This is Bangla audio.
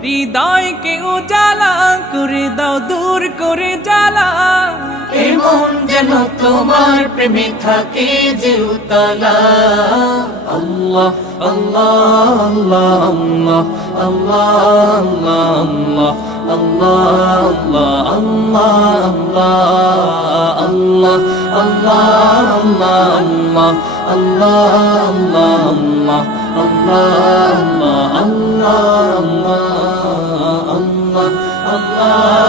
হৃদয়কে উজালা করে দাও, দূর করে জ্বালা। এমন যেন তোমার প্রেমে থাকে যে উতলা। আল্লাহ আল্লাহ আল্লাহ আল্লাহ আল্লাহ আল্লাহ আল্লাহ আল্লাহ আল্লাহ আল্লাহ আল্লাহ আল্লাহ আল্লাহ আল্লাহ আল্লাহ আল্লাহ আল্লাহ আল্লাহ